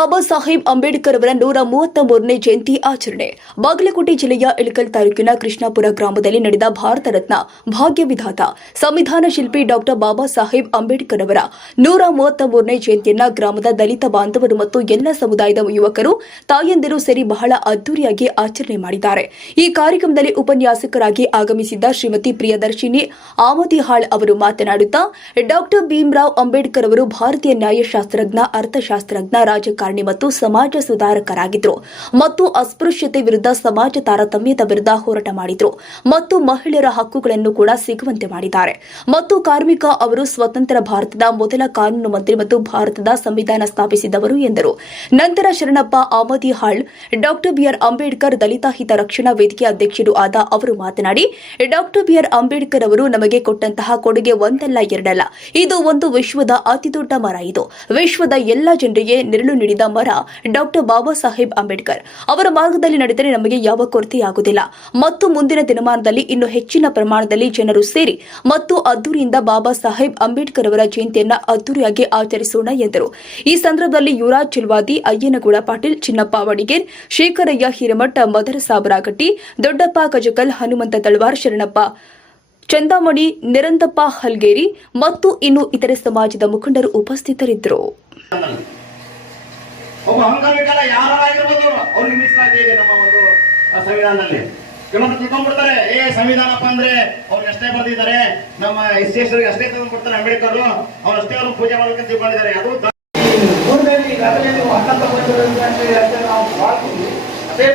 ಬಾಬಾ ಸಾಹೇಬ್ ಅಂಬೇಡ್ಕರ್ ಅವರ ನೂರ ಮೂವತ್ತ ಮೂರನೇ ಜಯಂತಿ ಆಚರಣೆ. ಬಾಗಲಕೋಟೆ ಜಿಲ್ಲೆಯ ಇಳಕಲ್ ತಾಲೂಕಿನ ಕೃಷ್ಣಾಪುರ ಗ್ರಾಮದಲ್ಲಿ ನಡೆದ ಭಾರತ ರತ್ನ ಭಾಗ್ಯ ವಿಧಾತ ಸಂವಿಧಾನ ಶಿಲ್ಪಿ ಡಾಕ್ಟರ್ ಬಾಬಾ ಸಾಹೇಬ್ ಅಂಬೇಡ್ಕರ್ ಅವರ ನೂರ ಮೂವತ್ತ ಮೂರನೇ ಜಯಂತಿಯನ್ನ ಗ್ರಾಮದ ದಲಿತ ಬಾಂಧವರು ಮತ್ತು ಎಲ್ಲ ಸಮುದಾಯದ ಯುವಕರು, ತಾಯಂದಿರು ಸೇರಿ ಬಹಳ ಅದ್ದೂರಿಯಾಗಿ ಆಚರಣೆ ಮಾಡಿದ್ದಾರೆ. ಈ ಕಾರ್ಯಕ್ರಮದಲ್ಲಿ ಉಪನ್ಯಾಸಕರಾಗಿ ಆಗಮಿಸಿದ್ದ ಶ್ರೀಮತಿ ಪ್ರಿಯದರ್ಶಿನಿ ಆಮದಿಹಾಳ್ ಅವರು ಮಾತನಾಡುತ್ತಾ ಡಾಕ್ಟರ್ ಭೀಮರಾವ್ ಅಂಬೇಡ್ಕರ್ ಅವರು ಭಾರತೀಯ ನ್ಯಾಯಶಾಸ್ತ್ರಜ್ಞ, ಅರ್ಥಶಾಸ್ತ್ರಜ್ಞ, ರಾಜಕಾರಣಿ ಮತ್ತು ಸಮಾಜ ಸುಧಾರಕರಾಗಿದ್ದರು ಮತ್ತು ಅಸ್ಪೃಶ್ಯತೆ ವಿರುದ್ಧ ಸಮಾಜ ತಾರತಮ್ಯದ ವಿರುದ್ಧ ಹೋರಾಟ ಮಾಡಿದ್ರು ಮತ್ತು ಮಹಿಳೆಯರ ಹಕ್ಕುಗಳನ್ನು ಕೂಡ ಸಿಗುವಂತೆ ಮಾಡಿದ್ದಾರೆ. ಮತ್ತು ಕಾರ್ಮಿಕ ಅವರು ಸ್ವತಂತ್ರ ಭಾರತದ ಮೊದಲ ಕಾನೂನು ಮಂತ್ರಿ ಮತ್ತು ಭಾರತದ ಸಂವಿಧಾನ ಸ್ಥಾಪಿಸಿದವರು ಎಂದರು. ನಂತರ Sharanappa Amadihal, doctor B R Ambedkar Dalit Hita Rakshana Vedike ಅಧ್ಯಕ್ಷರು ಆದ ಅವರು ಮಾತನಾಡಿ, ಡಾಕ್ಟರ್ ಬಿಆರ್ ಅಂಬೇಡ್ಕರ್ ಅವರು ನಮಗೆ ಕೊಟ್ಟಂತಹ ಕೊಡುಗೆ ಒಂದಲ್ಲ ಎರಡಲ್ಲ, ಇದು ಒಂದು ವಿಶ್ವದ ಅತಿದೊಡ್ಡ ಮರ ಇದು. ವಿಶ್ವದ ಎಲ್ಲ ಜನರಿಗೆ ನೆರಳು ನೀಡಿದ ಮರ ಡಾಕ್ಟರ್ ಬಾಬಾ ಸಾಹೇಬ್ ಅಂಬೇಡ್ಕರ್ ಅವರ ಮಾರ್ಗದಲ್ಲಿ ನಡೆದರೆ ನಮಗೆ ಯಾವ ಕೊರತೆಯಾಗುವುದಿಲ್ಲ ಮತ್ತು ಮುಂದಿನ ದಿನಮಾನದಲ್ಲಿ ಇನ್ನು ಹೆಚ್ಚಿನ ಪ್ರಮಾಣದಲ್ಲಿ ಜನರು ಸೇರಿ ಮತ್ತು ಅದ್ದೂರಿಯಿಂದ ಬಾಬಾ ಸಾಹೇಬ್ ಅಂಬೇಡ್ಕರ್ ಅವರ ಜಯಂತಿಯನ್ನು ಅದ್ದೂರಿಯಾಗಿ ಆಚರಿಸೋಣ ಎಂದರು ಈ ಸಂದರ್ಭದಲ್ಲಿ ಯುವರಾಜ್ ಚಿಲ್ವಾದಿ, ಅಯ್ಯನಗೌಡ ಪಾಟೀಲ್, ಚಿನ್ನಪ್ಪ ವಡಿಗೇರ್, ಶೇಖರಯ್ಯ ಹಿರೇಮಠ, ಮದರ ಸಾಬರಾಗಟ್ಟಿ, ದೊಡ್ಡಪ್ಪ ಕಜಕಲ್ ಹನುಮಂತ ತಳವಾರ್, ಶರಣಪ್ಪ ಚಂದಾಮಣಿ, ನಿರಂತಪ್ಪ ಹಲ್ಗೇರಿ ಮತ್ತು ಇನ್ನು ಇತರೆ ಸಮಾಜದ ಮುಖಂಡರು ಉಪಸ್ಥಿತರಿದ್ದರು. ಒಬ್ಬ ಅಂಗವಿಕಲ ಯಾರಾಗಿರ್ಬೋದು ಅವ್ರಿಗೆ ಮೀಸಲಾತಿ ಇದೆ ನಮ್ಮ ಒಂದು ಸಂವಿಧಾನದಲ್ಲಿ? ಕೆಲವೊಂದು ತಿಳ್ಕೊಂಡ್ಬಿಡ್ತಾರೆ, ಏ, ಸಂವಿಧಾನಪ್ಪ ಅಂದ್ರೆ ಅವ್ರಿಗೆ ಅಷ್ಟೇ ಬಂದಿದ್ದಾರೆ ನಮ್ಮ ಎಸ್ ಅಷ್ಟೇ ತಂದು ಕೊಡ್ತಾರೆ ಅಂಬೇಡ್ಕರ್ ಅವ್ರು ಅಷ್ಟೇ ಅವ್ರು ಪೂಜೆ ಮಾಡೋದಕ್ಕೆ ತಿಳ್ಕೊಂಡಿದ್ದಾರೆ ಅದು ನೀವು ಅದೇ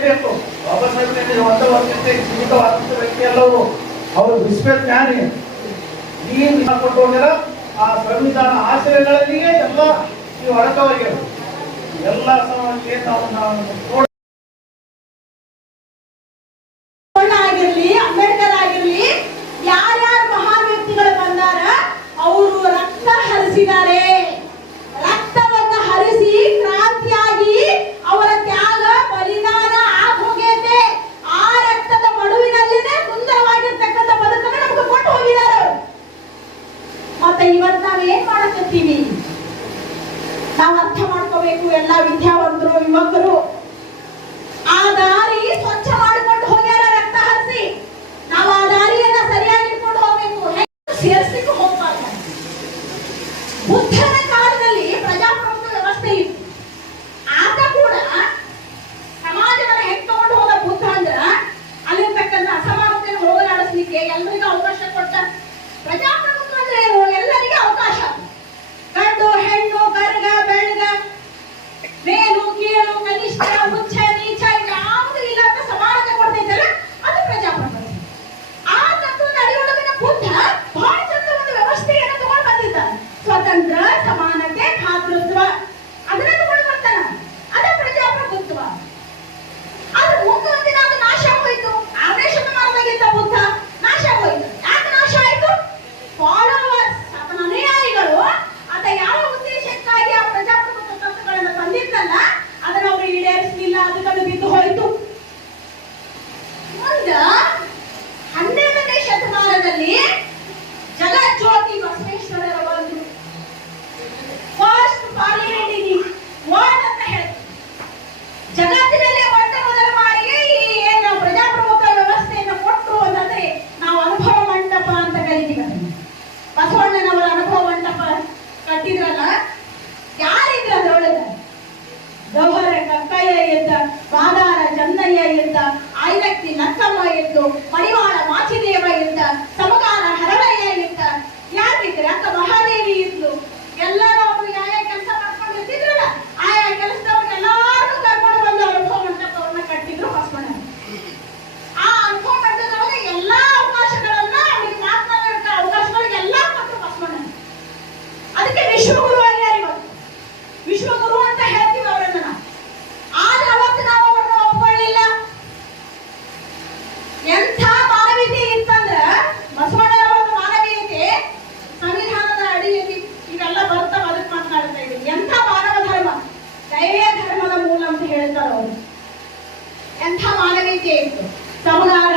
ಅವರು ಹಾಕೊಂಡು ಹೋಗಿರ ಆ ಸಂವಿಧಾನ ಆಶಯಗಳಲ್ಲಿಯೇ ಎಲ್ಲ ನೀವು ಅಡಕವಾಗಿರು ಎಲ್ಲ ಸಮಾಜಕ್ಕೆ 我看 ಕಟ್ಟಿದ್ರಲ್ಲ ಯಾರಿದ್ರ ಅದ್ರೊಳಗ ಗೌಹರ ಕಕ್ಕಯ್ಯ ಇದ್ದ ಬಾದಾರ ಚನ್ನಯ್ಯ ಇದ್ದ ವ್ಯಕ್ತಿ ನಕ್ಕಮ್ಮ ಇದ್ದು ಮಡಿವಾಳ ವಿಶ್ವಗುರು ಅಂತ ಹೇಳ್ತೀವಿ ಅವರನ್ನ ನಾವು. ಆದ್ರೆ ಅವತ್ತು ನಾವು ಅವ್ರನ್ನ ಒಪ್ಕೊಳ್ಳಿಲ್ಲ. ಎಂಥ ಮಾನವೀಯತೆ ಇತ್ತಂದ್ರ ಬಸವಣ್ಣನವರ ಮಾನವೀಯತೆ ಸಂವಿಧಾನದ ಅಡಿಯಲ್ಲಿ ಇವೆಲ್ಲ ಬರ್ತಾವ ಅದಕ್ಕೆ ಮಾತನಾಡ್ತಾ ಇದ್ದೀವಿ ಎಂಥ ಮಾನವ ಧರ್ಮ? ದೈವೇ ಧರ್ಮದ ಮೂಲ ಅಂತ ಹೇಳ್ತಾರ ಅವರು. ಎಂಥ ಮಾನವೀಯತೆ ಇತ್ತು? ಸಮುದಾಯ